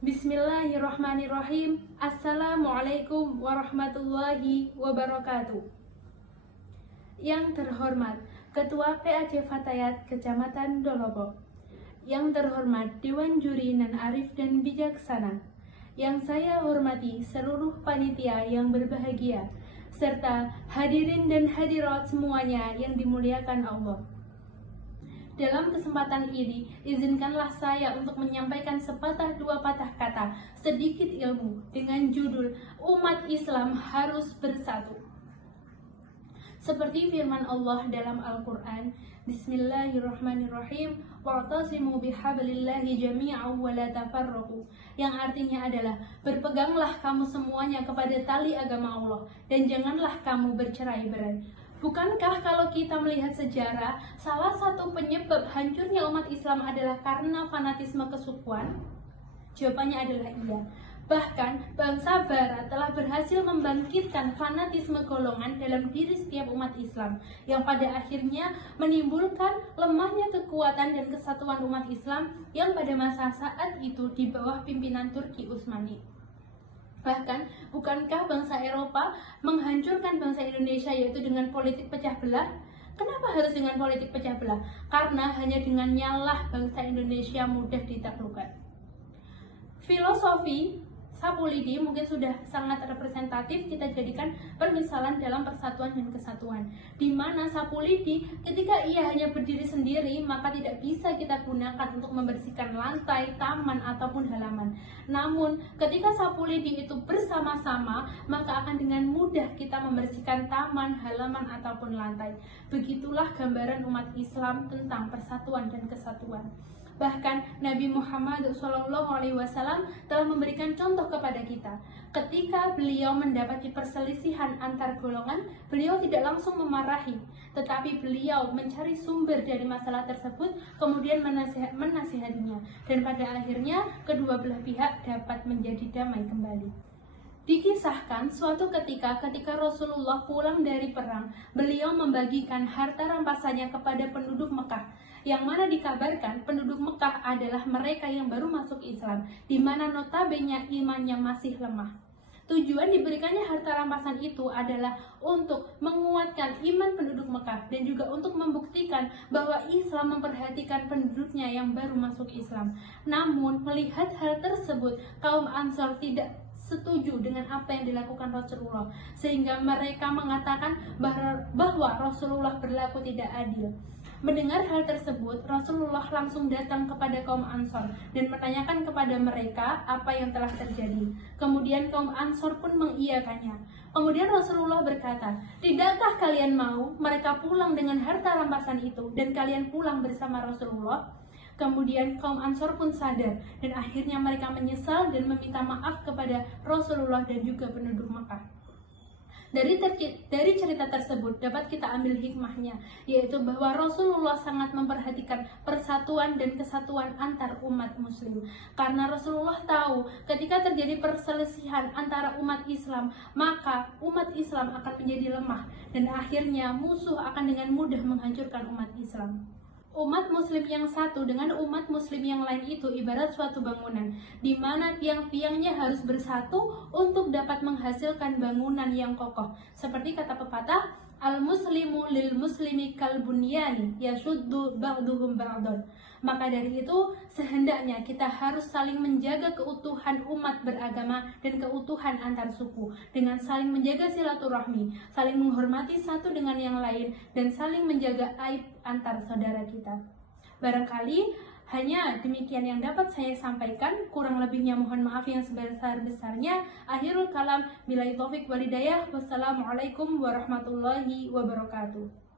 Bismillahirrahmanirrahim. Assalamualaikum warahmatullahi wabarakatuh. Yang terhormat Ketua PAJ Fatayat Kecamatan Dolobo, yang terhormat Dewan Juri Nan Arif dan Bijaksana, yang saya hormati seluruh panitia yang berbahagia, serta hadirin dan hadirat semuanya yang dimuliakan Allah. Dalam kesempatan ini, izinkanlah saya untuk menyampaikan sepatah dua patah kata, sedikit ilmu, dengan judul Umat Islam Harus Bersatu. Seperti firman Allah dalam Al-Quran, Bismillahirrahmanirrahim, wa'tasimu bihablillahi jami'an wa la tafarraqu, yang artinya adalah berpeganglah kamu semuanya kepada tali agama Allah dan janganlah kamu bercerai-berai. Bukankah kalau kita melihat sejarah, salah satu penyebab hancurnya umat Islam adalah karena fanatisme kesukuan? Jawabannya adalah iya. Bahkan bangsa Barat telah berhasil membangkitkan fanatisme golongan dalam diri setiap umat Islam, yang pada akhirnya menimbulkan lemahnya kekuatan dan kesatuan umat Islam yang pada masa saat itu di bawah pimpinan Turki Utsmani. Bahkan, bukankah bangsa Eropa menghancurkan bangsa Indonesia yaitu dengan politik pecah belah? Kenapa harus dengan politik pecah belah? Karena hanya dengan nyalah bangsa Indonesia mudah ditaklukkan. Filosofi Sapulidi mungkin sudah sangat representatif kita jadikan permisalan dalam persatuan dan kesatuan, di mana Sapulidi ketika ia hanya berdiri sendiri maka tidak bisa kita gunakan untuk membersihkan lantai, taman ataupun halaman. Namun ketika Sapulidi itu bersama-sama maka akan dengan mudah kita membersihkan taman, halaman ataupun lantai. Begitulah gambaran umat Islam tentang persatuan dan kesatuan. Bahkan Nabi Muhammad SAW telah memberikan contoh kepada kita. Ketika beliau mendapati perselisihan antar golongan, beliau tidak langsung memarahi, tetapi beliau mencari sumber dari masalah tersebut, kemudian menasihatinya, dan pada akhirnya kedua belah pihak dapat menjadi damai kembali. Dikisahkan suatu ketika Rasulullah pulang dari perang, beliau membagikan harta rampasannya kepada penduduk Mekah, yang mana dikabarkan penduduk Mekah adalah mereka yang baru masuk Islam, di mana notabene imannya masih lemah. Tujuan diberikannya harta rampasan itu adalah untuk menguatkan iman penduduk Mekah dan juga untuk membuktikan bahwa Islam memperhatikan penduduknya yang baru masuk Islam. Namun melihat hal tersebut, kaum Ansor tidak setuju dengan apa yang dilakukan Rasulullah, sehingga mereka mengatakan bahwa Rasulullah berlaku tidak adil. Mendengar hal tersebut, Rasulullah langsung datang kepada kaum Ansor dan menanyakan kepada mereka apa yang telah terjadi. Kemudian kaum Ansor pun mengiyakannya. Kemudian Rasulullah berkata, "Tidakkah kalian mau mereka pulang dengan harta rampasan itu dan kalian pulang bersama Rasulullah?" Kemudian kaum Ansor pun sadar dan akhirnya mereka menyesal dan meminta maaf kepada Rasulullah dan juga penduduk Makkah. Dari cerita tersebut dapat kita ambil hikmahnya, yaitu bahwa Rasulullah sangat memperhatikan persatuan dan kesatuan antar umat muslim. Karena Rasulullah tahu ketika terjadi perselisihan antara umat Islam, maka umat Islam akan menjadi lemah dan akhirnya musuh akan dengan mudah menghancurkan umat Islam. Umat muslim yang satu dengan umat muslim yang lain itu ibarat suatu bangunan, di mana tiang-tiangnya harus bersatu untuk dapat menghasilkan bangunan yang kokoh. Seperti kata pepatah, al-muslimu lil muslimi kal bunyani yashuddu ba'duhum ba'dun. Maka dari itu, sehendaknya kita harus saling menjaga keutuhan umat beragama dan keutuhan antar suku, dengan saling menjaga silaturahmi, saling menghormati satu dengan yang lain, dan saling menjaga aib antar saudara kita. Barangkali hanya demikian yang dapat saya sampaikan, kurang lebihnya mohon maaf yang sebesar-besarnya. Akhirul kalam, billahi taufik walhidayah. Wassalamualaikum warahmatullahi wabarakatuh.